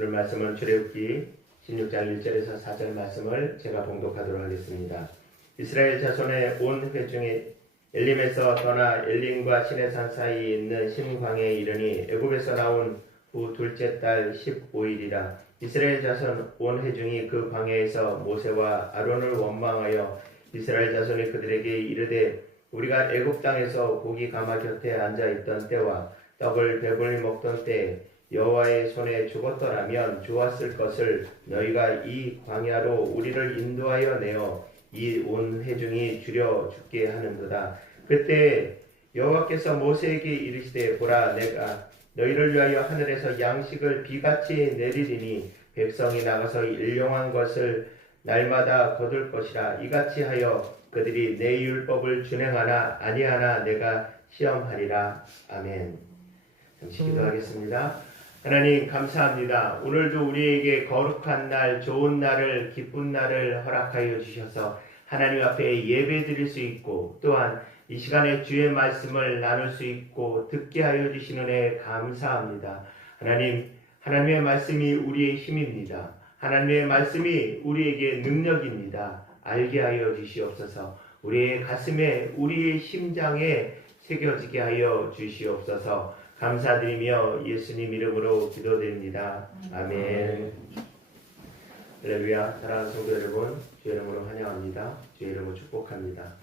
오늘 말씀은 출애굽기 16장 1절에서 4절 말씀을 제가 봉독하도록 하겠습니다. 이스라엘 자손의 온 회중이 엘림에서 떠나 엘림과 시내산 사이에 있는 신광야에 이르니 애굽에서 나온 후 둘째 달 15일이라. 이스라엘 자손 온 회중이 그 광야에서 모세와 아론을 원망하여 이스라엘 자손이 그들에게 이르되 우리가 애굽 땅에서 고기 가마 곁에 앉아 있던 때와 떡을 배불리 먹던 때에 여호와의 손에 죽었더라면 좋았을 것을 너희가 이 광야로 우리를 인도하여 내어 이 온 회중이 죽여 죽게 하는도다. 그때 여호와께서 모세에게 이르시되 보라 내가 너희를 위하여 하늘에서 양식을 비같이 내리리니 백성이 나가서 일용한 것을 날마다 거둘 것이라. 이같이 하여 그들이 내 율법을 준행하나 아니하나 내가 시험하리라. 아멘. 잠시 기도하겠습니다. 하나님 감사합니다. 오늘도 우리에게 거룩한 날, 좋은 날을, 기쁜 날을 허락하여 주셔서 하나님 앞에 예배 드릴 수 있고 또한 이 시간에 주의 말씀을 나눌 수 있고 듣게 하여 주시는 애 감사합니다. 하나님, 하나님의 말씀이 우리의 힘입니다. 하나님의 말씀이 우리에게 능력입니다. 알게 하여 주시옵소서. 우리의 가슴에, 우리의 심장에 새겨지게 하여 주시옵소서. 감사드리며 예수님 이름으로 기도드립니다. 아멘. 할렐루야. 사랑하는 성도 여러분, 주의 이름으로 환영합니다. 주의 이름으로 축복합니다.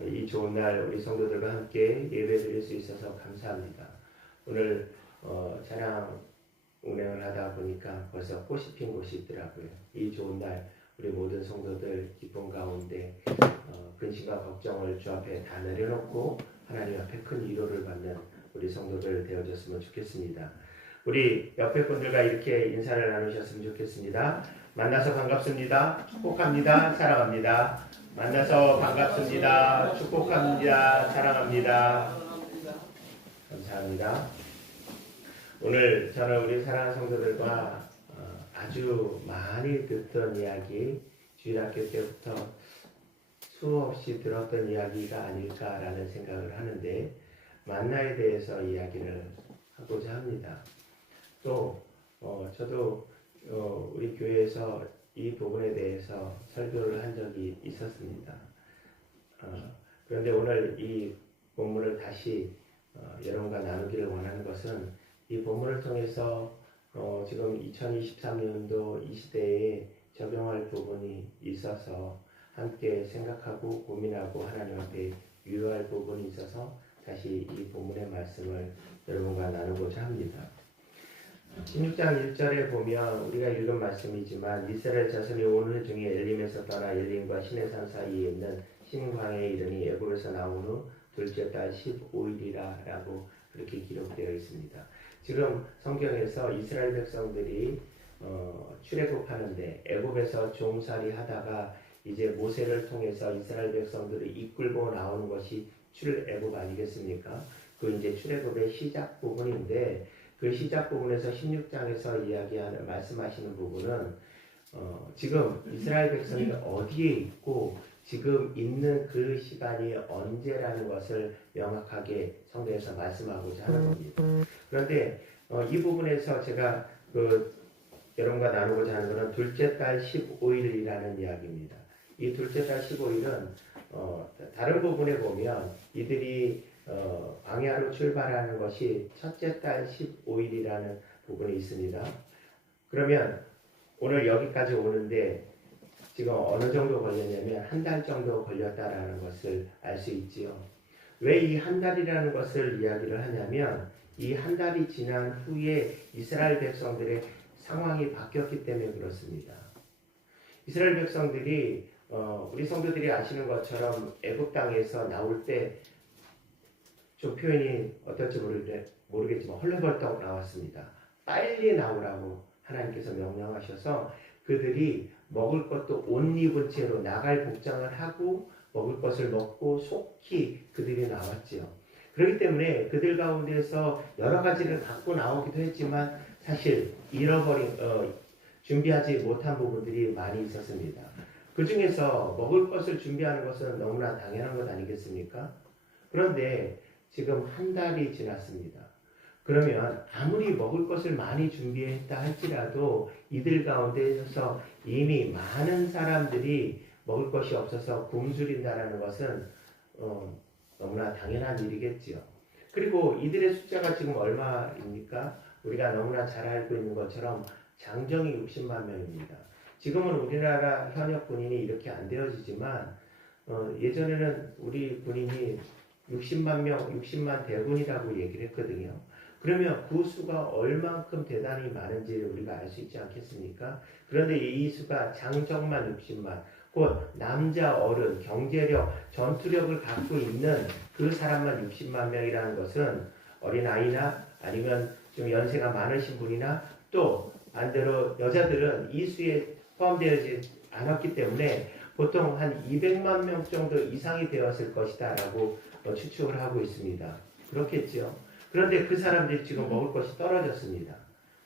이 좋은 날 우리 성도들과 함께 예배드릴 수 있어서 감사합니다. 오늘 찬양 운행을 하다 보니까 벌써 꽃이 핀 곳이 있더라고요. 이 좋은 날 우리 모든 성도들 기쁨 가운데 근심과 걱정을 주 앞에 다 내려놓고 하나님 앞에 큰 위로를 받는 우리 성도들 되어졌으면 좋겠습니다. 우리 옆에 분들과 이렇게 인사를 나누셨으면 좋겠습니다. 만나서 반갑습니다. 축복합니다. 사랑합니다. 만나서 반갑습니다. 축복합니다. 사랑합니다. 감사합니다. 오늘 저는 우리 사랑하는 성도들과 아주 많이 듣던 이야기, 주일학교 때부터 수없이 들었던 이야기가 아닐까라는 생각을 하는데 만나에 대해서 이야기를 하고자 합니다. 또 저도 우리 교회에서 이 부분에 대해서 설교를 한 적이 있었습니다. 그런데 오늘 이 본문을 다시 여러분과 나누기를 원하는 것은 이 본문을 통해서 지금 2023년도 이 시대에 적용할 부분이 있어서 함께 생각하고 고민하고 하나님 앞에 위로할 부분이 있어서 다시 이 본문의 말씀을 여러분과 나누고자 합니다. 16장 1절에 보면 우리가 읽은 말씀이지만 이스라엘 자손이 온 회중이 엘림에서 떠나 엘림과 시내산 사이에 있는 신광야에 이르니 애굽에서 나온 후 둘째 달 15일이라 라고 그렇게 기록되어 있습니다. 지금 성경에서 이스라엘 백성들이 출애굽하는데 애굽에서 종살이 하다가 이제 모세를 통해서 이스라엘 백성들을 이끌고 나오는 것이 출애굽 아니겠습니까? 그 이제 출애굽의 시작 부분인데 그 시작 부분에서 16장에서 이야기하는 말씀하시는 부분은 지금 이스라엘 백성이 어디에 있고 지금 있는 그 시간이 언제라는 것을 명확하게 성경에서 말씀하고자 하는 겁니다. 그런데 이 부분에서 제가 여러분과 나누고자 하는 것은 둘째 달 15일이라는 이야기입니다. 이 둘째 달 15일은 다른 부분에 보면 이들이 광야로 출발하는 것이 첫째 달 15일이라는 부분이 있습니다. 그러면 오늘 여기까지 오는데 지금 어느 정도 걸렸냐면 한 달 정도 걸렸다라는 것을 알 수 있지요. 왜 이 한 달이라는 것을 이야기를 하냐면 이 한 달이 지난 후에 이스라엘 백성들의 상황이 바뀌었기 때문에 그렇습니다. 이스라엘 백성들이 우리 성도들이 아시는 것처럼 애굽 땅에서 나올 때 좀 표현이 어떨지 모르겠지만 헐레벌떡 나왔습니다. 빨리 나오라고 하나님께서 명령하셔서 그들이 먹을 것도 옷 입은 채로 나갈 복장을 하고 먹을 것을 먹고 속히 그들이 나왔지요. 그렇기 때문에 그들 가운데서 여러 가지를 갖고 나오기도 했지만 사실 잃어버린 준비하지 못한 부분들이 많이 있었습니다. 그 중에서 먹을 것을 준비하는 것은 너무나 당연한 것 아니겠습니까? 그런데 지금 한 달이 지났습니다. 그러면 아무리 먹을 것을 많이 준비했다 할지라도 이들 가운데서 이미 많은 사람들이 먹을 것이 없어서 굶주린다라는 것은 너무나 당연한 일이겠지요. 그리고 이들의 숫자가 지금 얼마입니까? 우리가 너무나 잘 알고 있는 것처럼 장정이 60만 명입니다. 지금은 우리나라 현역 군인이 이렇게 안 되어지지만 예전에는 우리 군인이 60만 명, 60만 대군이라고 얘기를 했거든요. 그러면 그 수가 얼만큼 대단히 많은지를 우리가 알 수 있지 않겠습니까? 그런데 이 수가 장정만 60만, 곧 남자, 어른, 경제력, 전투력을 갖고 있는 그 사람만 60만 명이라는 것은 어린아이나 아니면 좀 연세가 많으신 분이나 또 반대로 여자들은 이 수에 포함되지 않았기 때문에 보통 한 200만 명 정도 이상이 되었을 것이다 라고 추측을 하고 있습니다. 그렇겠죠. 그런데 그 사람들이 지금 먹을 것이 떨어졌습니다.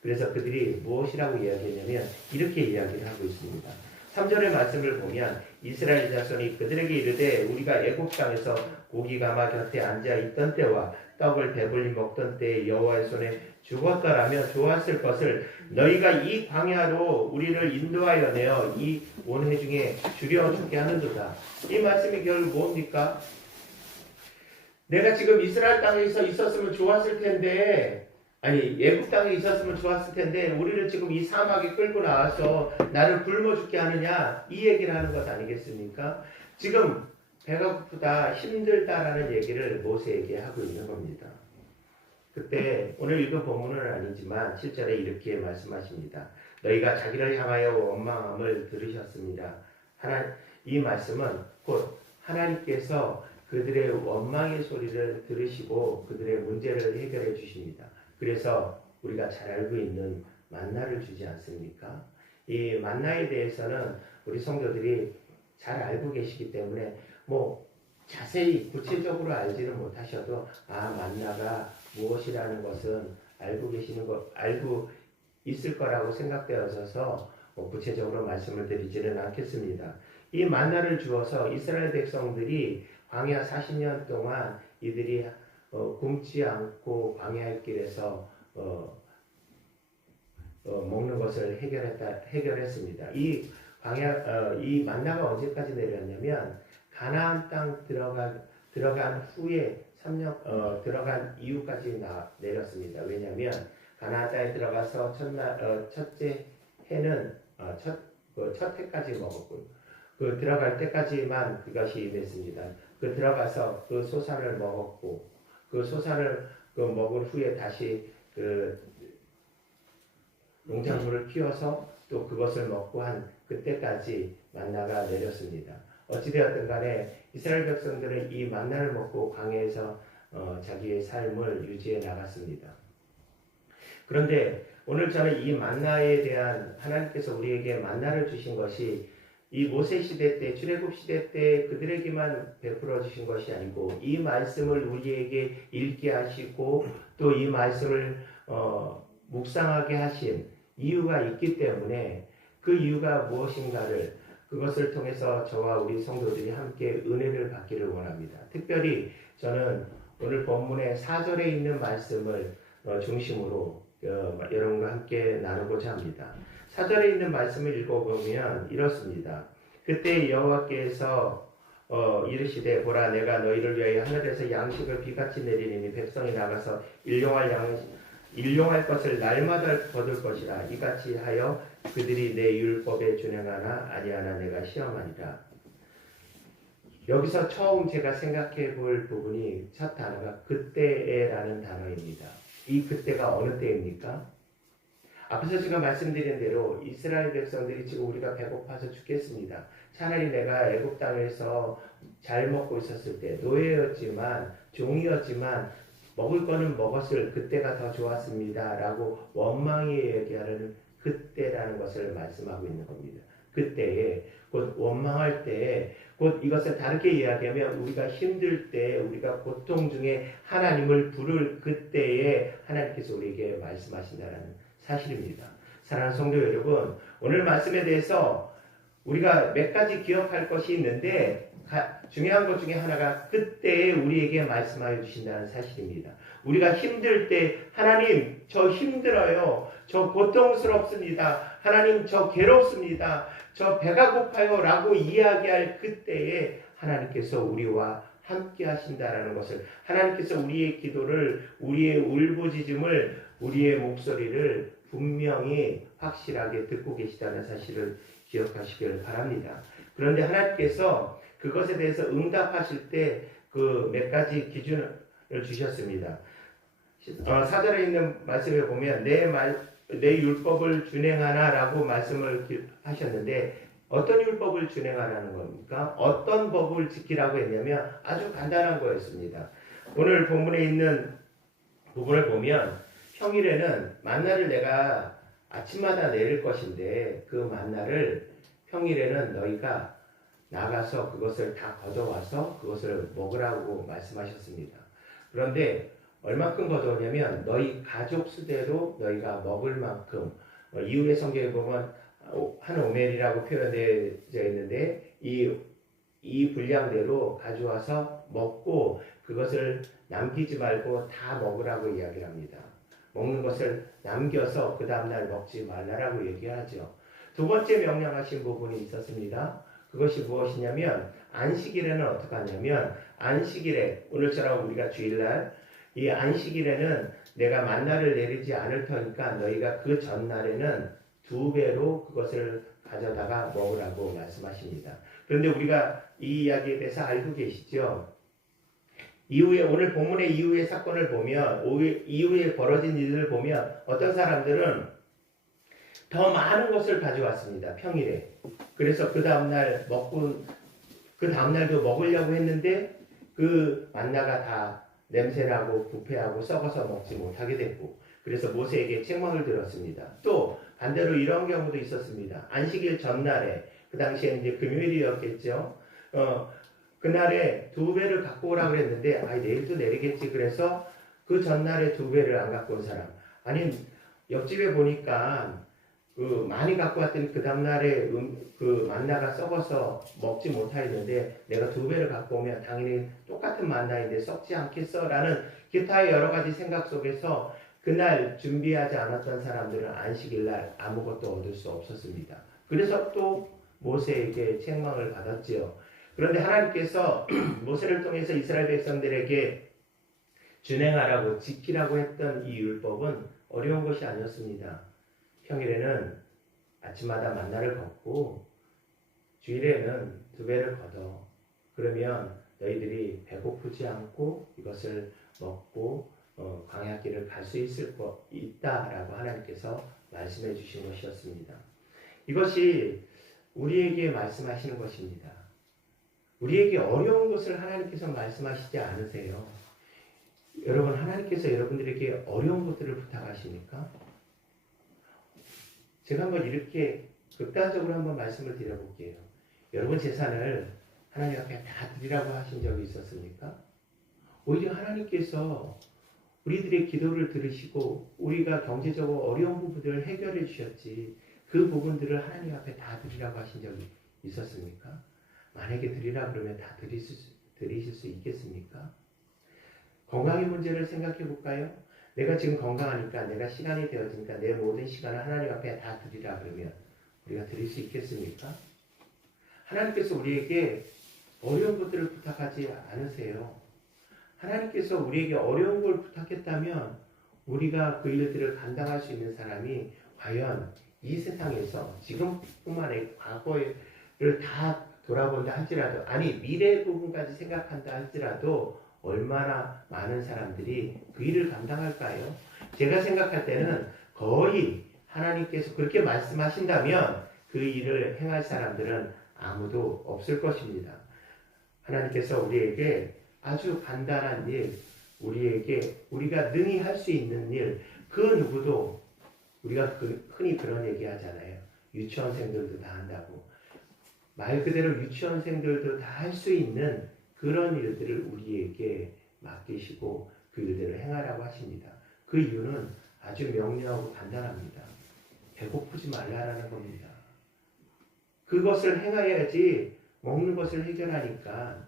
그래서 그들이 무엇이라고 이야기했냐면 이렇게 이야기를 하고 있습니다. 3절의 말씀을 보면 이스라엘 자손이 그들에게 이르되 우리가 애굽 땅에서 고기 가마 곁에 앉아 있던 때와 떡을 배불리 먹던 때에 여호와의 손에 죽었더라면 좋았을 것을 너희가 이 광야로 우리를 인도하여 내어 이 온해 중에 줄여 죽게 하는도다. 이 말씀이 결국 뭡니까? 내가 지금 이스라엘 땅에서 있었으면 좋았을 텐데, 아니 애굽 땅에 있었으면 좋았을 텐데 우리를 지금 이 사막에 끌고 나와서 나를 굶어 죽게 하느냐, 이 얘기를 하는 것 아니겠습니까? 지금 배가 고프다, 힘들다라는 얘기를 모세에게 하고 있는 겁니다. 그때 오늘 읽은 본문은 아니지만 7절에 이렇게 말씀하십니다. 너희가 자기를 향하여 원망함을 들으셨습니다. 이 말씀은 곧 하나님께서 그들의 원망의 소리를 들으시고 그들의 문제를 해결해 주십니다. 그래서 우리가 잘 알고 있는 만나를 주지 않습니까? 이 만나에 대해서는 우리 성도들이 잘 알고 계시기 때문에 자세히 구체적으로 알지는 못하셔도 만나가 무엇이라는 것은 알고 있을 거라고 생각되어서 구체적으로 말씀을 드리지는 않겠습니다. 이 만나를 주어서 이스라엘 백성들이 광야 40년 동안 이들이 굶지 않고 광야의 길에서 먹는 것을 해결했습니다. 이 만나가 언제까지 내렸냐면 가나안 땅 들어간 후에 3년 들어간 이후까지 내렸습니다. 왜냐하면 가나안 땅에 들어가서 첫째 해는 첫 해까지 먹었고 그 들어갈 때까지만 그것이 임했습니다. 그 들어가서 그 소산을 먹었고 그 소산을 먹은 후에 다시 그 농작물을 키워서 또 그것을 먹고 한 그때까지 만나가 내렸습니다. 어찌되었든 간에 이스라엘 백성들은 이 만나를 먹고 광야에서 자기의 삶을 유지해 나갔습니다. 그런데 오늘 저는 이 만나에 대한 하나님께서 우리에게 만나를 주신 것이 이 모세 시대 때, 출애굽 시대 때 그들에게만 베풀어 주신 것이 아니고 이 말씀을 우리에게 읽게 하시고 또 이 말씀을 묵상하게 하신 이유가 있기 때문에 그 이유가 무엇인가를 그것을 통해서 저와 우리 성도들이 함께 은혜를 받기를 원합니다. 특별히 저는 오늘 본문의 4절에 있는 말씀을 중심으로 여러분과 함께 나누고자 합니다. 4절에 있는 말씀을 읽어보면 이렇습니다. 그때 여호와께서 이르시되 보라 내가 너희를 위하여 하늘에서 양식을 비같이 내리니 백성이 나가서 일용할 것을 날마다 거둘 것이라. 이같이 하여 그들이 내 율법에 준행하나 아니하나 내가 시험하니라. 여기서 처음 제가 생각해 볼 부분이 첫 단어가 그때에라는 단어입니다. 이 그때가 어느 때입니까? 앞에서 제가 말씀드린 대로 이스라엘 백성들이 지금 우리가 배고파서 죽겠습니다. 차라리 내가 애굽 땅에서 잘 먹고 있었을 때 노예였지만 종이었지만 먹을 거는 먹었을 그때가 더 좋았습니다. 라고 원망이 얘기하는 그때라는 것을 말씀하고 있는 겁니다. 그때에 곧 원망할 때에 곧 이것을 다르게 이야기하면 우리가 힘들 때 우리가 고통 중에 하나님을 부를 그때에 하나님께서 우리에게 말씀하신다는 사실입니다. 사랑하는 성도 여러분, 오늘 말씀에 대해서 우리가 몇 가지 기억할 것이 있는데 중요한 것 중에 하나가 그때에 우리에게 말씀하여 주신다는 사실입니다. 우리가 힘들 때 하나님 저 힘들어요. 저 고통스럽습니다. 하나님 저 괴롭습니다. 저 배가 고파요 라고 이야기할 그때에 하나님께서 우리와 함께 하신다라는 것을, 하나님께서 우리의 기도를, 우리의 울부짖음을, 우리의 목소리를 분명히 확실하게 듣고 계시다는 사실을 기억하시길 바랍니다. 그런데 하나님께서 그것에 대해서 응답하실 때 그 몇 가지 기준을 주셨습니다. 사절에 있는 말씀에 보면 내 율법을 준행하나라고 말씀을 하셨는데 어떤 율법을 준행하라는 겁니까? 어떤 법을 지키라고 했냐면 아주 간단한 거였습니다. 오늘 본문에 있는 부분을 보면 평일에는 만나를 내가 아침마다 내릴 것인데 그 만나를 평일에는 너희가 나가서 그것을 다 걷어와서 그것을 먹으라고 말씀하셨습니다. 그런데 얼만큼 걷어오냐면 너희 가족 수대로 너희가 먹을 만큼, 이후의 성경에 보면 한 오멜이라고 표현되어 있는데 이 분량대로 가져와서 먹고 그것을 남기지 말고 다 먹으라고 이야기를 합니다. 먹는 것을 남겨서 그 다음날 먹지 말라라고 얘기하죠. 두 번째 명령하신 부분이 있었습니다. 그것이 무엇이냐면 안식일에는 어떻게 하냐면 안식일에 오늘처럼 우리가 주일날 이 안식일에는 내가 만나를 내리지 않을 터니까 너희가 그 전날에는 2배로 그것을 가져다가 먹으라고 말씀하십니다. 그런데 우리가 이 이야기에 대해서 알고 계시죠? 이후에 오늘 본문의 이후의 사건을 보면 이후에 벌어진 일을 보면 어떤 사람들은 더 많은 것을 가져왔습니다. 평일에. 그래서 그 다음날 먹고 그 다음날도 먹으려고 했는데 그 만나가 다 냄새나고 부패하고 썩어서 먹지 못하게 됐고 그래서 모세에게 책망을 들었습니다. 또 반대로 이런 경우도 있었습니다. 안식일 전날에 그 당시에 이제 금요일이었겠죠. 그날에 2배를 갖고 오라고 했는데 내일도 내리겠지. 그래서 그 전날에 2배를 안 갖고 온 사람. 아니 옆집에 보니까 그 많이 갖고 왔더니 그 다음날에 그 만나가 썩어서 먹지 못하였는데 내가 2배를 갖고 오면 당연히 똑같은 만나인데 썩지 않겠어? 라는 기타의 여러 가지 생각 속에서 그날 준비하지 않았던 사람들은 안식일날 아무것도 얻을 수 없었습니다. 그래서 또 모세에게 책망을 받았지요. 그런데 하나님께서 모세를 통해서 이스라엘 백성들에게 준행하라고 지키라고 했던 이 율법은 어려운 것이 아니었습니다. 평일에는 아침마다 만나를 걷고 주일에는 2배를 걷어. 그러면 너희들이 배고프지 않고 이것을 먹고 광야길을 갈 수 있다라고 하나님께서 말씀해 주신 것이었습니다. 이것이 우리에게 말씀하시는 것입니다. 우리에게 어려운 것을 하나님께서 말씀하시지 않으세요. 여러분, 하나님께서 여러분들에게 어려운 것들을 부탁하십니까? 제가 한번 이렇게 극단적으로 한번 말씀을 드려볼게요. 여러분 재산을 하나님 앞에 다 드리라고 하신 적이 있었습니까? 오히려 하나님께서 우리들의 기도를 들으시고 우리가 경제적으로 어려운 부분들을 해결해 주셨지 그 부분들을 하나님 앞에 다 드리라고 하신 적이 있었습니까? 만약에 드리라 그러면 다 드리실 수 있겠습니까? 건강의 문제를 생각해 볼까요? 내가 지금 건강하니까 내가 시간이 되어지니까 내 모든 시간을 하나님 앞에 다 드리라 그러면 우리가 드릴 수 있겠습니까? 하나님께서 우리에게 어려운 것들을 부탁하지 않으세요. 하나님께서 우리에게 어려운 걸 부탁했다면 우리가 그 일들을 감당할 수 있는 사람이 과연 이 세상에서 지금뿐만 아니라 과거를 다 돌아본다 할지라도 아니 미래 부분까지 생각한다 할지라도 얼마나 많은 사람들이 그 일을 감당할까요? 제가 생각할 때는 거의 하나님께서 그렇게 말씀하신다면 그 일을 행할 사람들은 아무도 없을 것입니다. 하나님께서 우리에게 아주 간단한 일, 우리가 능히 할 수 있는 일, 그 누구도 우리가 흔히 그런 얘기 하잖아요. 유치원생들도 다 한다고. 말 그대로 유치원생들도 다 할 수 있는 그런 일들을 우리에게 맡기시고 그 일들을 행하라고 하십니다. 그 이유는 아주 명료하고 간단합니다. 배고프지 말라라는 겁니다. 그것을 행해야지 먹는 것을 해결하니까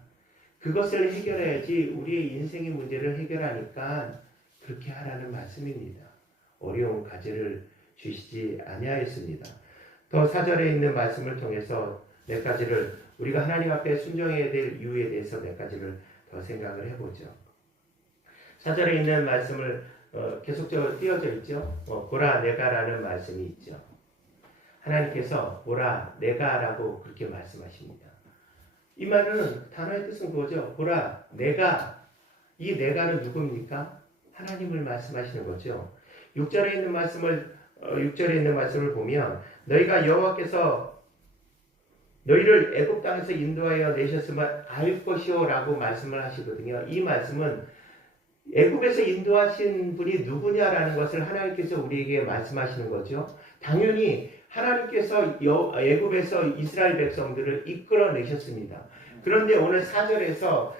그것을 해결해야지 우리의 인생의 문제를 해결하니까 그렇게 하라는 말씀입니다. 어려운 과제를 주시지 아니하였습니다. 더 사절에 있는 말씀을 통해서 몇 가지를 우리가 하나님 앞에 순종해야 될 이유에 대해서 몇 가지를 더 생각을 해보죠. 사절에 있는 말씀을 계속적으로 띄어져 있죠. 보라 내가라는 말씀이 있죠. 하나님께서 보라 내가라고 그렇게 말씀하십니다. 이 말은 단어의 뜻은 그거죠. 보라 내가, 이 내가는 누굽니까? 하나님을 말씀하시는 거죠. 6절에 있는 말씀을 보면 너희가 여호와께서 너희를 애굽 땅에서 인도하여 내셨음을 알 것이요라고 말씀을 하시거든요. 이 말씀은 애굽에서 인도하신 분이 누구냐라는 것을 하나님께서 우리에게 말씀하시는 거죠. 당연히 하나님께서 애굽에서 이스라엘 백성들을 이끌어내셨습니다. 그런데 오늘 4절에서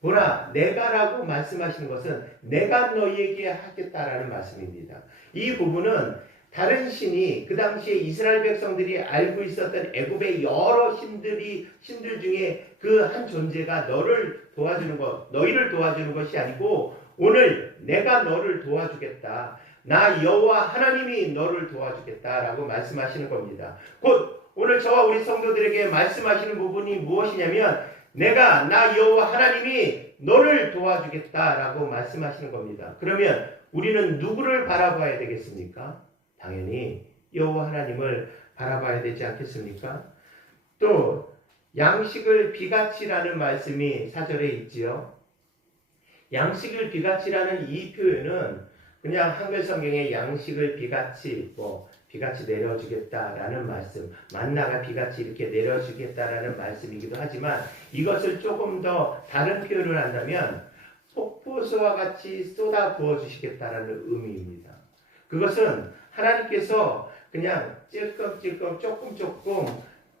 보라 내가라고 말씀하시는 것은 내가 너희에게 하겠다라는 말씀입니다. 이 부분은 다른 신이 그 당시에 이스라엘 백성들이 알고 있었던 애굽의 여러 신들 중에 그 한 존재가 너희를 도와주는 것이 아니고 오늘 내가 너를 도와주겠다. 나 여호와 하나님이 너를 도와주겠다라고 말씀하시는 겁니다. 곧 오늘 저와 우리 성도들에게 말씀하시는 부분이 무엇이냐면 나 여호와 하나님이 너를 도와주겠다라고 말씀하시는 겁니다. 그러면 우리는 누구를 바라봐야 되겠습니까? 당연히 여호와 하나님을 바라봐야 되지 않겠습니까? 또 양식을 비같이라는 말씀이 4절에 있지요. 양식을 비같이라는 이 표현은 그냥 한글 성경에 양식을 비같이 내려주겠다라는 말씀, 만나가 비같이 이렇게 내려주겠다라는 말씀이기도 하지만 이것을 조금 더 다른 표현을 한다면 폭포수와 같이 쏟아 부어주시겠다라는 의미입니다. 그것은 하나님께서 그냥 찔끔찔끔 조금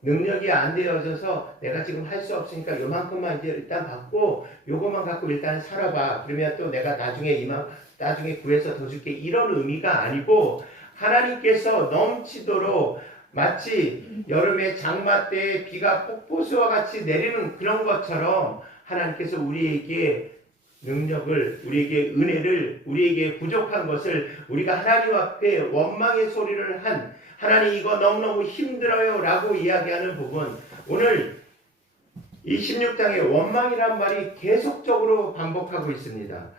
능력이 안 되어져서 내가 지금 할 수 없으니까 요만큼만 이제 일단 받고 요것만 갖고 일단 살아봐. 그러면 또 내가 나중에 구해서 더 줄게. 이런 의미가 아니고 하나님께서 넘치도록 마치 여름에 장마 때 비가 폭포수와 같이 내리는 그런 것처럼 하나님께서 우리에게 능력을, 우리에게 은혜를, 우리에게 부족한 것을 우리가 하나님 앞에 원망의 소리를 하나님 이거 너무너무 힘들어요 라고 이야기하는 부분, 오늘 이 16장에 원망이란 말이 계속적으로 반복하고 있습니다.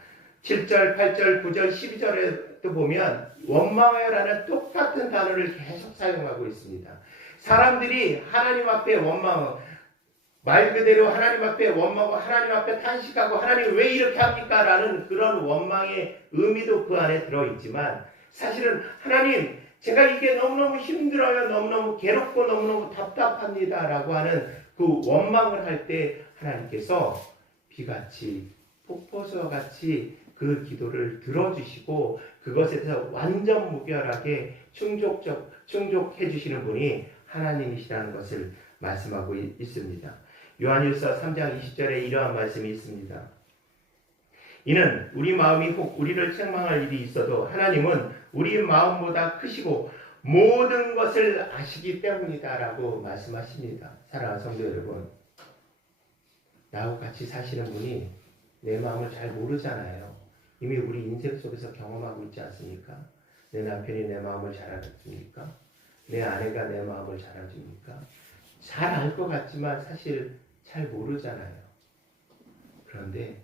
7절, 8절, 9절, 12절에도 보면 원망하여라는 똑같은 단어를 계속 사용하고 있습니다. 사람들이 하나님 앞에 말 그대로 하나님 앞에 원망하고 하나님 앞에 탄식하고 하나님 왜 이렇게 합니까? 라는 그런 원망의 의미도 그 안에 들어있지만 사실은 하나님 제가 이게 너무너무 힘들어요. 너무너무 괴롭고 너무너무 답답합니다. 라고 하는 그 원망을 할 때 하나님께서 비같이 폭포수와 같이 그 기도를 들어주시고 그것에 대해서 완전 무결하게 충족해 주시는 분이 하나님이시라는 것을 말씀하고 있습니다. 요한일서 3장 20절에 이러한 말씀이 있습니다. 이는 우리 마음이 혹 우리를 책망할 일이 있어도 하나님은 우리 마음보다 크시고 모든 것을 아시기 때문이다 라고 말씀하십니다. 사랑하는 성도 여러분, 나하고 같이 사시는 분이 내 마음을 잘 모르잖아요. 이미 우리 인생 속에서 경험하고 있지 않습니까? 내 남편이 내 마음을 잘 알아줍니까? 내 아내가 내 마음을 잘 알아줍니까? 잘 알 것 같지만 사실 잘 모르잖아요. 그런데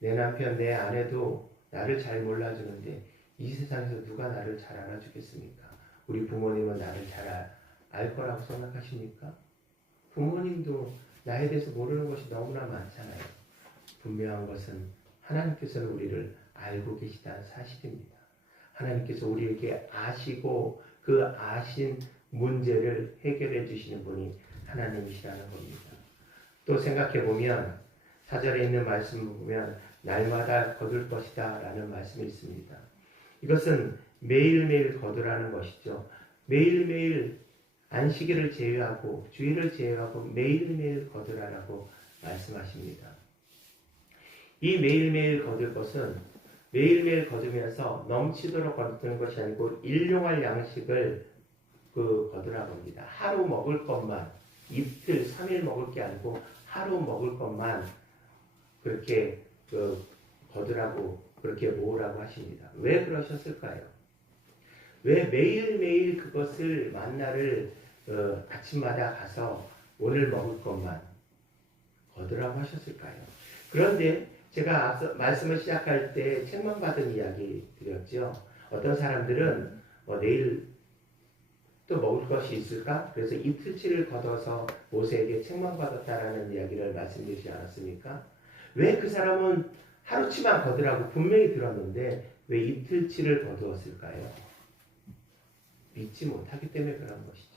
내 남편, 내 아내도 나를 잘 몰라주는데 이 세상에서 누가 나를 잘 알아주겠습니까? 우리 부모님은 나를 잘 알 거라고 생각하십니까? 부모님도 나에 대해서 모르는 것이 너무나 많잖아요. 분명한 것은 하나님께서는 우리를 알고 계시다는 사실입니다. 하나님께서 우리에게 아시고 그 아신 문제를 해결해 주시는 분이 하나님이시라는 겁니다. 또 생각해 보면 4절에 있는 말씀을 보면 날마다 거둘 것이다 라는 말씀이 있습니다. 이것은 매일매일 거두라는 것이죠. 매일매일 안식일을 제외하고 주일을 제외하고 매일매일 거두라라고 말씀하십니다. 이 매일매일 거둘 것은 매일매일 거두면서 넘치도록 거두는 것이 아니고 일용할 양식을 거두라고 합니다. 하루 먹을 것만 이틀, 3일 먹을 게 아니고 하루 먹을 것만 그렇게 거두라고 그렇게 모으라고 하십니다. 왜 그러셨을까요? 왜 매일매일 그것을 만나를 아침마다 가서 오늘 먹을 것만 거두라고 하셨을까요? 그런데 제가 앞서 말씀을 시작할 때 책망받은 이야기 드렸죠. 어떤 사람들은 내일 또 먹을 것이 있을까? 그래서 이틀치를 거둬서 모세에게 책망받았다라는 이야기를 말씀드리지 않았습니까? 왜 그 사람은 하루치만 거두라고 분명히 들었는데 왜 이틀치를 거두었을까요? 믿지 못하기 때문에 그런 것이죠.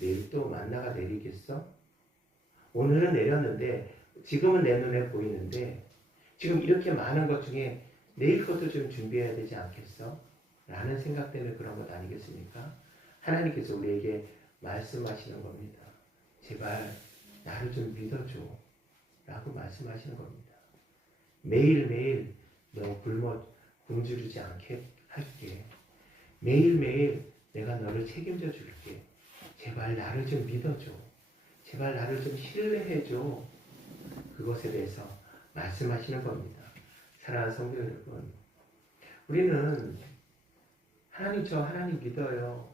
내일 또 만나가 내리겠어? 오늘은 내렸는데 지금은 내 눈에 보이는데 지금 이렇게 많은 것 중에 내일 것도 좀 준비해야 되지 않겠어? 라는 생각 때문에 그런 것 아니겠습니까? 하나님께서 우리에게 말씀하시는 겁니다. 제발 나를 좀 믿어줘 라고 말씀하시는 겁니다. 매일매일 너 굶주리지 않게 할게. 매일매일 내가 너를 책임져 줄게. 제발 나를 좀 믿어줘. 제발 나를 좀 신뢰해줘. 그것에 대해서 말씀하시는 겁니다. 사랑하는 성도 여러분, 우리는 저 하나님 믿어요.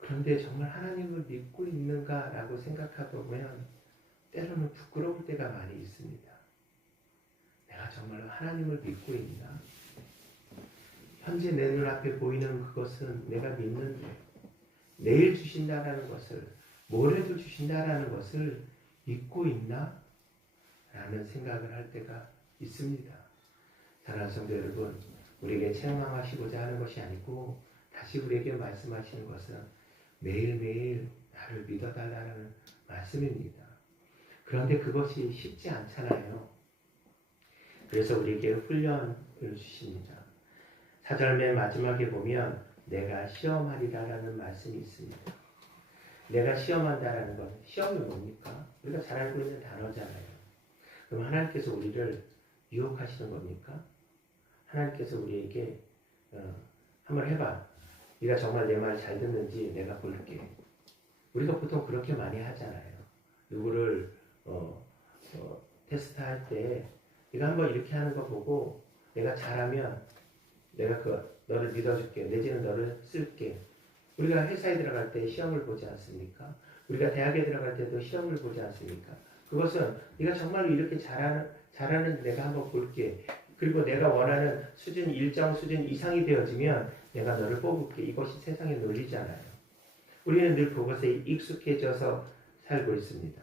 그런데 정말 하나님을 믿고 있는가라고 생각해보면 때로는 부끄러울 때가 많이 있습니다. 내가 정말로 하나님을 믿고 있나? 현재 내 눈앞에 보이는 그것은 내가 믿는데 내일 주신다라는 것을, 모레도 주신다라는 것을 믿고 있나? 라는 생각을 할 때가 있습니다. 사랑하는 성도 여러분, 우리에게 책망하시고자 하는 것이 아니고 다시 우리에게 말씀하시는 것은 매일매일 나를 믿어달라는 말씀입니다. 그런데 그것이 쉽지 않잖아요. 그래서 우리에게 훈련을 주십니다. 4절 맨 마지막에 보면 내가 시험하리라라는 말씀이 있습니다. 내가 시험한다라는 건 시험이 뭡니까? 우리가 잘 알고 있는 단어잖아요. 그럼 하나님께서 우리를 유혹하시는 겁니까? 하나님께서 우리에게 한번 해봐. 네가 정말 내 말 잘 듣는지 내가 볼게. 우리가 보통 그렇게 많이 하잖아요. 누구를 테스트할 때 네가 한번 이렇게 하는 거 보고 내가 잘하면 내가 너를 믿어줄게. 내지는 너를 쓸게. 우리가 회사에 들어갈 때 시험을 보지 않습니까? 우리가 대학에 들어갈 때도 시험을 보지 않습니까? 그것은 네가 정말로 이렇게 잘하는 내가 한번 볼게. 그리고 내가 원하는 수준, 일정 수준 이상이 되어지면 내가 너를 뽑을게. 이것이 세상의 논리잖아요. 우리는 늘 그것에 익숙해져서 살고 있습니다.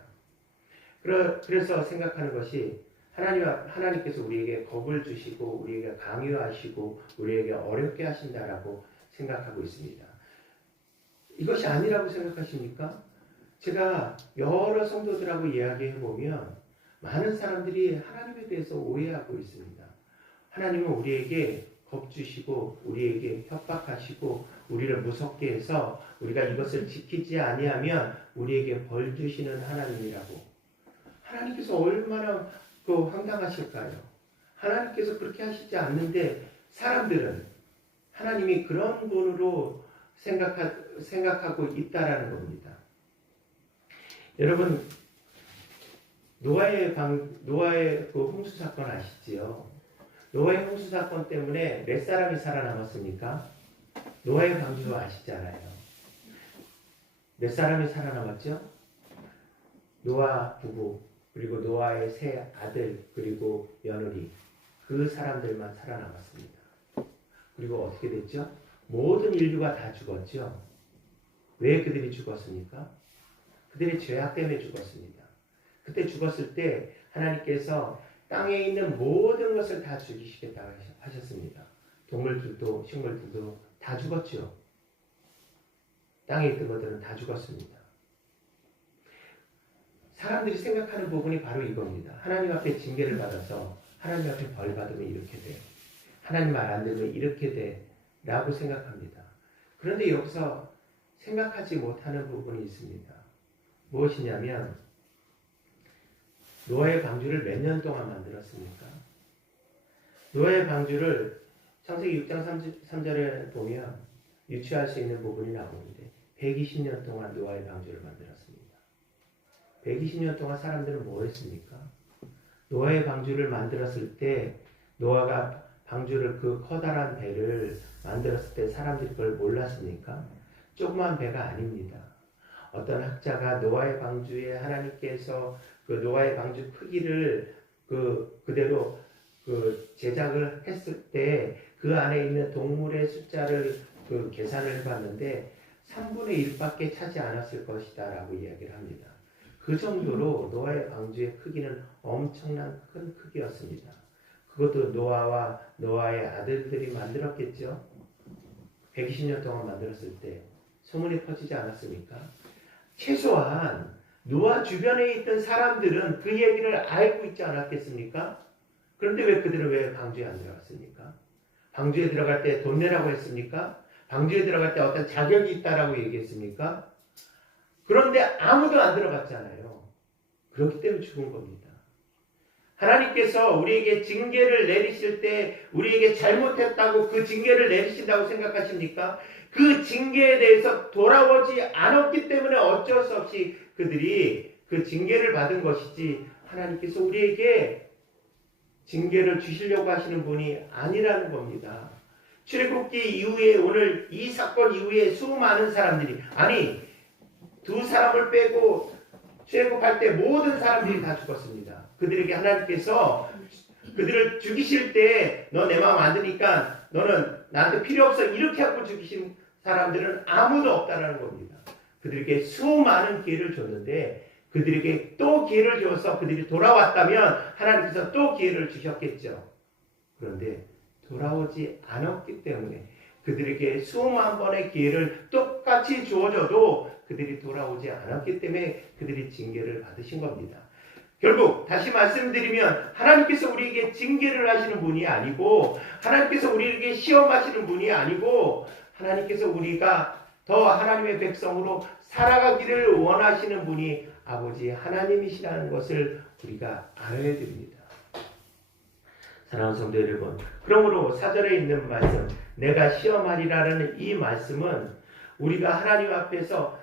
그래서 생각하는 것이 하나님께서 우리에게 겁을 주시고 우리에게 강요하시고 우리에게 어렵게 하신다라고 생각하고 있습니다. 이것이 아니라고 생각하십니까? 제가 여러 성도들하고 이야기해보면 많은 사람들이 하나님에 대해서 오해하고 있습니다. 하나님은 우리에게 겁 주시고 우리에게 협박하시고 우리를 무섭게 해서 우리가 이것을 지키지 아니하면 우리에게 벌 주시는 하나님이라고. 하나님께서 얼마나 황당하실까요? 하나님께서 그렇게 하시지 않는데 사람들은 하나님이 그런 분으로 생각하고 있다라는 겁니다. 여러분, 노아의 그 홍수 사건 아시지요? 노아의 홍수 사건 때문에 몇 사람이 살아남았습니까? 노아의 방주 아시잖아요. 몇 사람이 살아남았죠? 노아 부부, 그리고 노아의 세 아들, 그리고 며느리, 그 사람들만 살아남았습니다. 그리고 어떻게 됐죠? 모든 인류가 다 죽었죠. 왜 그들이 죽었습니까? 그들의 죄악 때문에 죽었습니다. 그때 죽었을 때 하나님께서 땅에 있는 모든 것을 다 죽이시겠다고 하셨습니다. 동물들도 식물들도 다 죽었죠. 땅에 있던 것들은 다 죽었습니다. 사람들이 생각하는 부분이 바로 이겁니다. 하나님 앞에 징계를 받아서 하나님 앞에 벌 받으면 이렇게 돼. 하나님 말 안 들으면 이렇게 돼. 라고 생각합니다. 그런데 여기서 생각하지 못하는 부분이 있습니다. 무엇이냐면 노아의 방주를 몇 년 동안 만들었습니까? 노아의 방주를 창세기 6장 3절에 보면 유추할 수 있는 부분이 나오는데 120년 동안 노아의 방주를 만들었습니다. 120년 동안 사람들은 뭐 했습니까? 노아의 방주를 만들었을 때 노아가 방주를 그 커다란 배를 만들었을 때 사람들이 그걸 몰랐습니까? 조그만 배가 아닙니다. 어떤 학자가 노아의 방주에 하나님께서 그 노아의 방주 크기를 그대로 제작을 했을 때 그 안에 있는 동물의 숫자를 계산을 해봤는데 3분의 1밖에 차지 않았을 것이다 라고 이야기를 합니다. 그 정도로 노아의 방주의 크기는 엄청난 큰 크기였습니다. 그것도 노아와 노아의 아들들이 만들었겠죠. 120년 동안 만들었을 때 소문이 퍼지지 않았습니까? 최소한 노아 주변에 있던 사람들은 그 얘기를 알고 있지 않았겠습니까? 그런데 그들은 왜 방주에 안 들어갔습니까? 방주에 들어갈 때 돈 내라고 했습니까? 방주에 들어갈 때 어떤 자격이 있다라고 얘기했습니까? 그런데 아무도 안 들어갔잖아요. 그렇기 때문에 죽은 겁니다. 하나님께서 우리에게 징계를 내리실 때 우리에게 잘못했다고 그 징계를 내리신다고 생각하십니까? 그 징계에 대해서 돌아오지 않았기 때문에 어쩔 수 없이 그들이 그 징계를 받은 것이지 하나님께서 우리에게 징계를 주시려고 하시는 분이 아니라는 겁니다. 출애굽기 이후에 오늘 이 사건 이후에 수많은 사람들이 두 사람을 빼고 출애굽할 때 모든 사람들이 다 죽었습니다. 그들에게 하나님께서 그들을 죽이실 때 너 내 마음 안 드니까 너는 나한테 필요 없어 이렇게 하고 죽이신 사람들은 아무도 없다라는 겁니다. 그들에게 수많은 기회를 줬는데 그들에게 또 기회를 줘서 그들이 돌아왔다면 하나님께서 또 기회를 주셨겠죠. 그런데 돌아오지 않았기 때문에 그들에게 수만 번의 기회를 똑같이 주어져도 그들이 돌아오지 않았기 때문에 그들이 징계를 받으신 겁니다. 결국 다시 말씀드리면 하나님께서 우리에게 징계를 하시는 분이 아니고 하나님께서 우리에게 시험하시는 분이 아니고 하나님께서 우리가 더 하나님의 백성으로 살아가기를 원하시는 분이 아버지 하나님이시라는 것을 우리가 알아야 됩니다. 사랑하는 성도 여러분, 그러므로 4절에 있는 말씀 내가 시험하리라는 이 말씀은 우리가 하나님 앞에서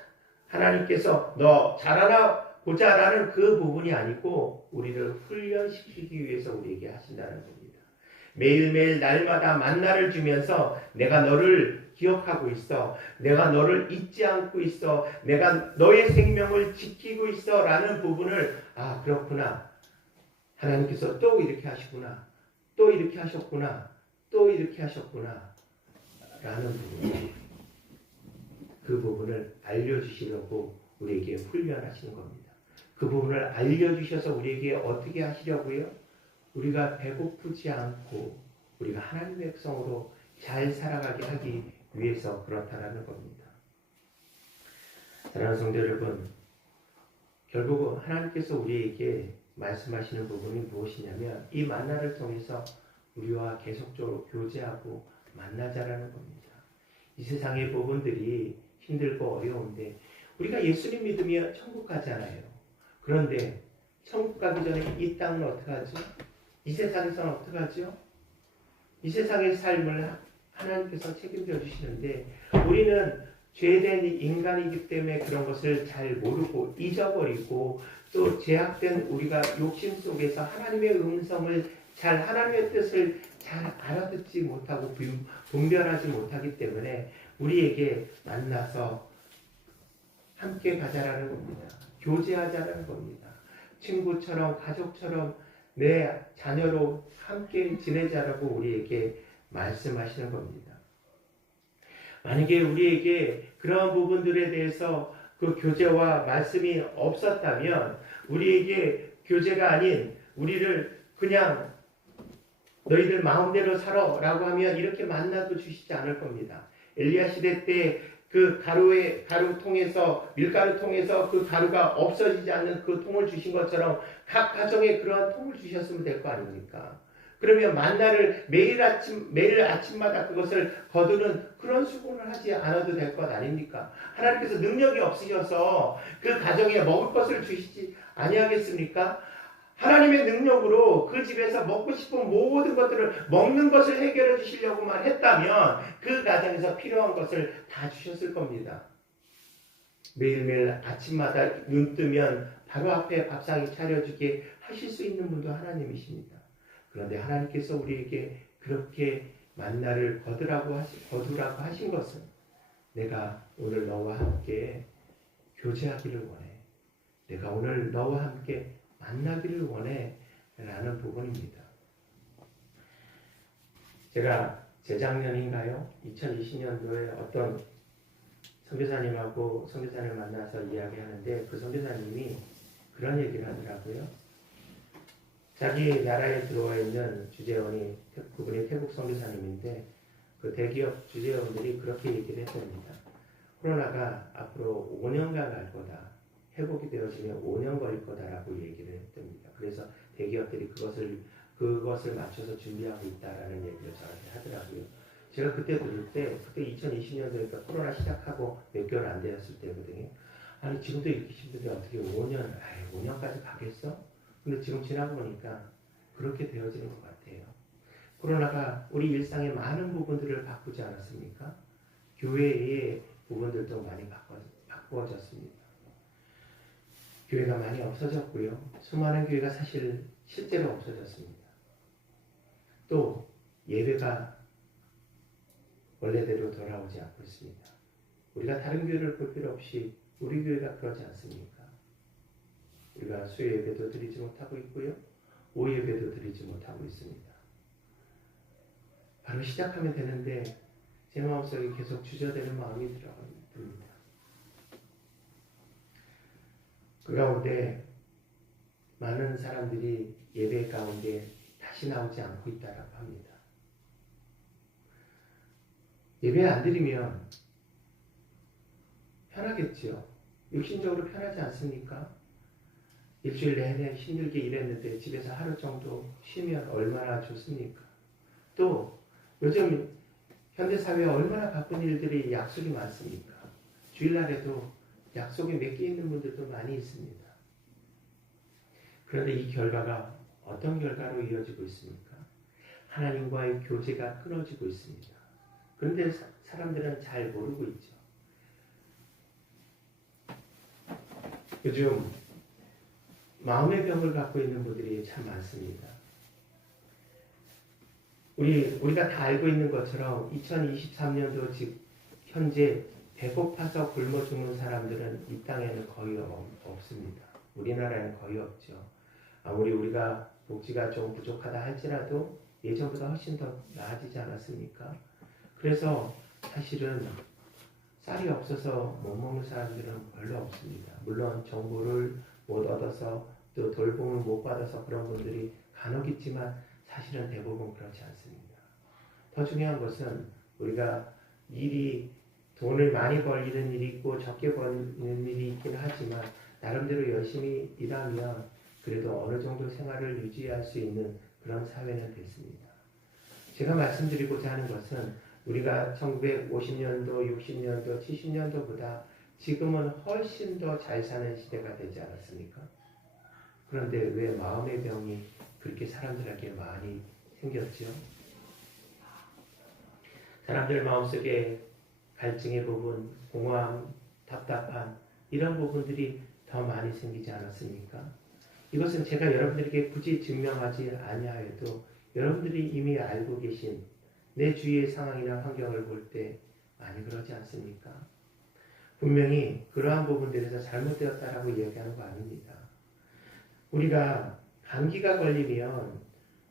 하나님께서 너 잘하나 보자라는 그 부분이 아니고 우리를 훈련시키기 위해서 우리에게 하신다는 겁니다. 매일매일 날마다 만나를 주면서 내가 너를 기억하고 있어. 내가 너를 잊지 않고 있어. 내가 너의 생명을 지키고 있어. 라는 부분을 그렇구나. 하나님께서 또 이렇게 하시구나. 또 이렇게 하셨구나. 또 이렇게 하셨구나. 라는 부분. 그 부분을 알려주시려고 우리에게 훈련하시는 겁니다. 그 부분을 알려주셔서 우리에게 어떻게 하시려고요? 우리가 배고프지 않고 우리가 하나님의 백성으로 잘 살아가게 하기 위해서 그렇다라는 겁니다. 사랑하는 성도 여러분, 결국은 하나님께서 우리에게 말씀하시는 부분이 무엇이냐면 이 만나를 통해서 우리와 계속적으로 교제하고 만나자라는 겁니다. 이 세상의 부분들이 힘들고 어려운데 우리가 예수님 믿으면 천국 가잖아요. 그런데 천국 가기 전에 이 땅은 어떻게 하죠? 이 세상에서는 어떻게 하죠? 이 세상의 삶을 하나님께서 책임져 주시는데 우리는 죄된 인간이기 때문에 그런 것을 잘 모르고 잊어버리고 또 제약된 우리가 욕심 속에서 하나님의 음성을 하나님의 뜻을 잘 알아듣지 못하고 분별하지 못하기 때문에 우리에게 만나서 함께 가자라는 겁니다. 교제하자라는 겁니다. 친구처럼 가족처럼 내 자녀로 함께 지내자라고 우리에게 말씀하시는 겁니다. 만약에 우리에게 그런 부분들에 대해서 그 교제와 말씀이 없었다면 우리에게 교제가 아닌 우리를 그냥 너희들 마음대로 살아 라고 하면 이렇게 만나도 주시지 않을 겁니다. 엘리야 시대 때 그 가루 통해서 밀가루 통해서 그 가루가 없어지지 않는 그 통을 주신 것처럼 각 가정에 그러한 통을 주셨으면 될 거 아닙니까? 그러면 만나를 매일 아침마다 그것을 거두는 그런 수고를 하지 않아도 될 것 아닙니까? 하나님께서 능력이 없으셔서 그 가정에 먹을 것을 주시지 아니하겠습니까? 하나님의 능력으로 그 집에서 먹고 싶은 모든 것들을 먹는 것을 해결해 주시려고만 했다면 그 가정에서 필요한 것을 다 주셨을 겁니다. 매일매일 아침마다 눈 뜨면 바로 앞에 밥상이 차려주게 하실 수 있는 분도 하나님이십니다. 그런데 하나님께서 우리에게 그렇게 만나를 거두라고 하신 것은 내가 오늘 너와 함께 교제하기를 원해. 내가 오늘 너와 함께 만나기를 원해. 라는 부분입니다. 제가 재작년인가요? 2020년도에 어떤 선교사님하고 선교사를 만나서 이야기하는데 그 선교사님이 그런 얘기를 하더라고요. 자기 나라에 들어와 있는 주재원이 그분이 태국 선교사님인데 그 대기업 주재원들이 그렇게 얘기를 했답니다. 코로나가 앞으로 5년간 갈 거다. 회복이 되어지면 5년 걸릴 거다라고 얘기를 했답니다. 그래서 대기업들이 그것을 맞춰서 준비하고 있다라는 얘기를 저한테 하더라고요. 제가 그때 들을 때, 그때 2020년도니까 코로나 시작하고 몇 개월 안 되었을 때거든요. 아니, 지금도 이렇게 힘든데 어떻게 5년까지 가겠어? 근데 지금 지나고 보니까 그렇게 되어지는 것 같아요. 코로나가 우리 일상의 많은 부분들을 바꾸지 않았습니까? 교회의 부분들도 많이 바꾸어졌습니다. 교회가 많이 없어졌고요. 수많은 교회가 사실 실제로 없어졌습니다. 또 예배가 원래대로 돌아오지 않고 있습니다. 우리가 다른 교회를 볼 필요 없이 우리 교회가 그러지 않습니까? 우리가 수요 예배도 드리지 못하고 있고요. 오후 예배도 드리지 못하고 있습니다. 바로 시작하면 되는데 제 마음속에 계속 주저되는 마음이 듭니다. 그 가운데 많은 사람들이 예배 가운데 다시 나오지 않고 있다라고 합니다. 예배 안 드리면 편하겠지요. 육신적으로 편하지 않습니까? 일주일 내내 힘들게 일했는데 집에서 하루 정도 쉬면 얼마나 좋습니까? 또 요즘 현대사회에 얼마나 바쁜 일들이 약속이 많습니까? 주일날에도 약속이 몇 개 있는 분들도 많이 있습니다. 그런데 이 결과가 어떤 결과로 이어지고 있습니까? 하나님과의 교제가 끊어지고 있습니다. 그런데 사람들은 잘 모르고 있죠. 요즘 마음의 병을 갖고 있는 분들이 참 많습니다. 우리가 다 알고 있는 것처럼 2023년도 현재 배고파서 굶어 죽는 사람들은 이 땅에는 거의 없습니다. 우리나라에는 거의 없죠. 아무리 우리가 복지가 좀 부족하다 할지라도 예전보다 훨씬 더 나아지지 않았습니까? 그래서 사실은 쌀이 없어서 못 먹는 사람들은 별로 없습니다. 물론 정보를 못 얻어서 또 돌봄을 못 받아서 그런 분들이 간혹 있지만 사실은 대부분 그렇지 않습니다. 더 중요한 것은 우리가 돈을 많이 벌리는 일이 있고 적게 벌리는 일이 있긴 하지만 나름대로 열심히 일하면 그래도 어느 정도 생활을 유지할 수 있는 그런 사회는 됐습니다. 제가 말씀드리고자 하는 것은 우리가 1950년도, 60년도, 70년도보다 지금은 훨씬 더 잘 사는 시대가 되지 않았습니까? 그런데 왜 마음의 병이 그렇게 사람들에게 많이 생겼죠? 사람들 마음속에 갈증의 부분, 공허함, 답답함 이런 부분들이 더 많이 생기지 않았습니까? 이것은 제가 여러분들에게 굳이 증명하지 아니하여도 여러분들이 이미 알고 계신 내 주위의 상황이나 환경을 볼 때 많이 그러지 않습니까? 분명히 그러한 부분들에서 잘못되었다라고 이야기하는 거 아닙니다. 우리가 감기가 걸리면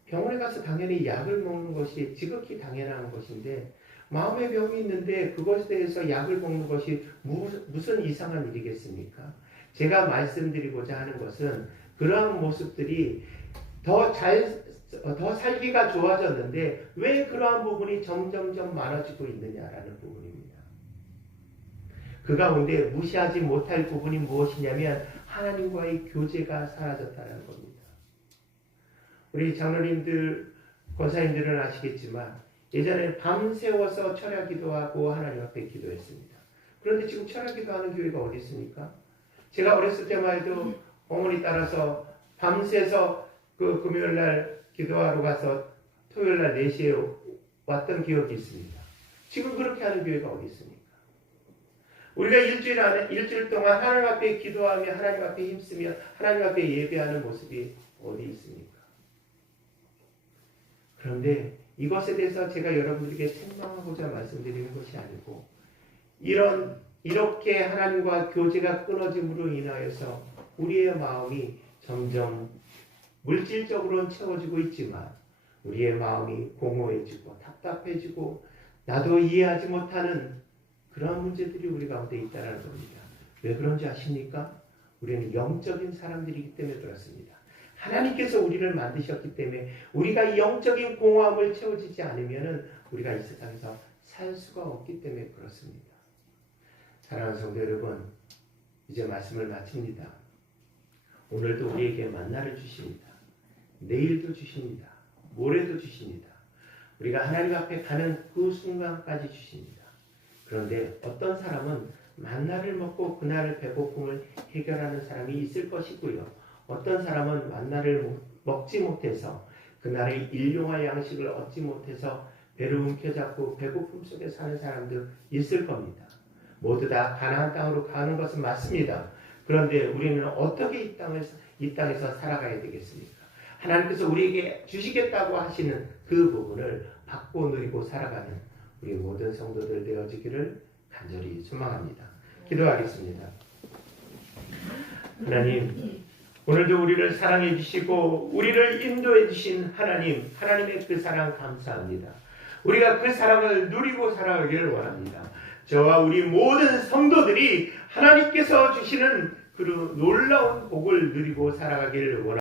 병원에 가서 당연히 약을 먹는 것이 지극히 당연한 것인데 마음의 병이 있는데 그것에 대해서 약을 먹는 것이 무슨 이상한 일이겠습니까? 제가 말씀드리고자 하는 것은 그러한 모습들이 더 살기가 좋아졌는데 왜 그러한 부분이 점점점 많아지고 있느냐라는 부분입니다. 그 가운데 무시하지 못할 부분이 무엇이냐면 하나님과의 교제가 사라졌다는 겁니다. 우리 장로님들, 권사님들은 아시겠지만 예전에 밤새워서 철야기도 하고 하나님 앞에 기도했습니다. 그런데 지금 철야기도 하는 교회가 어디 있습니까? 제가 어렸을 때만 해도 어머니 따라서 밤새서 그 금요일날 기도하러 가서 토요일날 4시에 왔던 기억이 있습니다. 지금 그렇게 하는 교회가 어디 있습니까? 우리가 일주일 동안 하나님 앞에 기도하며 하나님 앞에 힘쓰며 하나님 앞에 예배하는 모습이 어디 있습니까? 그런데 이것에 대해서 제가 여러분들에게 책망하고자 말씀드리는 것이 아니고 이렇게 하나님과 교제가 끊어짐으로 인하여서 우리의 마음이 점점 물질적으로는 채워지고 있지만 우리의 마음이 공허해지고 답답해지고 나도 이해하지 못하는 그런 문제들이 우리 가운데 있다는 겁니다. 왜 그런지 아십니까? 우리는 영적인 사람들이기 때문에 그렇습니다. 하나님께서 우리를 만드셨기 때문에 우리가 이 영적인 공허함을 채워지지 않으면 우리가 이 세상에서 살 수가 없기 때문에 그렇습니다. 사랑하는 성도 여러분, 이제 말씀을 마칩니다. 오늘도 우리에게 만나를 주십니다. 내일도 주십니다. 모레도 주십니다. 우리가 하나님 앞에 가는 그 순간까지 주십니다. 그런데 어떤 사람은 만나를 먹고 그날의 배고픔을 해결하는 사람이 있을 것이고요. 어떤 사람은 만나를 먹지 못해서 그날의 일용할 양식을 얻지 못해서 배를 움켜잡고 배고픔 속에 사는 사람도 있을 겁니다. 모두 다 가나안 땅으로 가는 것은 맞습니다. 그런데 우리는 어떻게 이 땅에서 살아가야 되겠습니까? 하나님께서 우리에게 주시겠다고 하시는 그 부분을 받고 누리고 살아가는 우리 모든 성도들 되어지기를 간절히 소망합니다. 기도하겠습니다. 하나님, 오늘도 우리를 사랑해 주시고 우리를 인도해 주신 하나님의 그 사랑 감사합니다. 우리가 그 사랑을 누리고 살아가기를 원합니다. 저와 우리 모든 성도들이 하나님께서 주시는 그 놀라운 복을 누리고 살아가기를 원합니다.